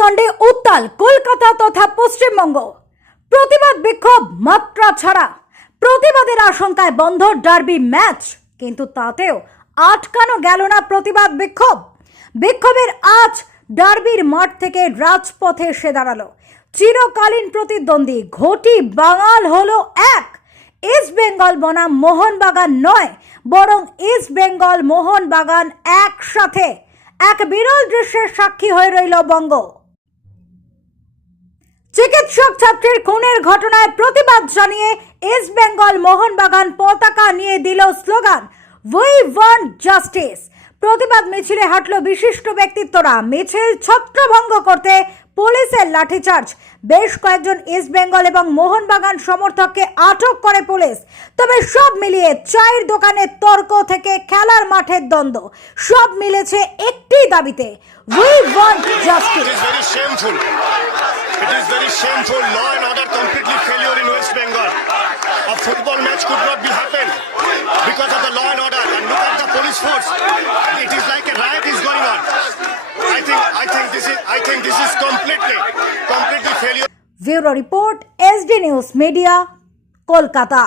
কাণ্ডে উত্তাল কলকাতা তথা পশ্চিমবঙ্গ। প্রতিবাদ বিক্ষোভ মাত্রা ছাড়া, প্রতিবাদের আশঙ্কায় বন্ধ ডার্বি ম্যাচ, কিন্তু তাতেও আটকানো গেল না প্রতিবাদ বিক্ষোভ। বিক্ষোভের আজ ডার্বির মাঠ থেকে রাজপথে এসে দাঁড়ালো চিরকালীন প্রতিদ্বন্দ্বী ঘটি বাঙাল হলো এক। ইস্ট বেঙ্গল বনাম মোহনবাগান নয়, বরং ইস্ট বেঙ্গল মোহনবাগান একসাথে এক বিরল দৃশ্যের সাক্ষী হয়ে রইল বঙ্গ। চিকিৎসক ছাত্রীর খুনের ঘটনায় প্রতিবাদ জানিয়ে ইস্ট বেঙ্গল মোহনবাগান পতাকা নিয়ে দিল স্লোগান উই ওয়ান্ট জাস্টিস। প্রতিবাদ মিছিলে হাঁটল বিশিষ্ট ব্যক্তিত্বরা। মিছিল ছত্রভঙ্গ করতে পুলিশের লাঠিচার্জ। বেশ কয়েকজন ইস্ট বেঙ্গল এবং মোহনবাগান সমর্থককে আটক করে পুলিশ। তবে সব মিলিয়ে চায়ের দোকানে তর্ক থেকে খেলার মাঠের দ্বন্দ্ব, সব মিলেছে একটি দাবিতে, we want justice. It is very shameful. Law and order completely failure in West Bengal. A football match could not be happen because of the law and order. And look at the police force. It is like a riot is going on. I think this is completely failure. Bureau Report, SD News Media, Kolkata.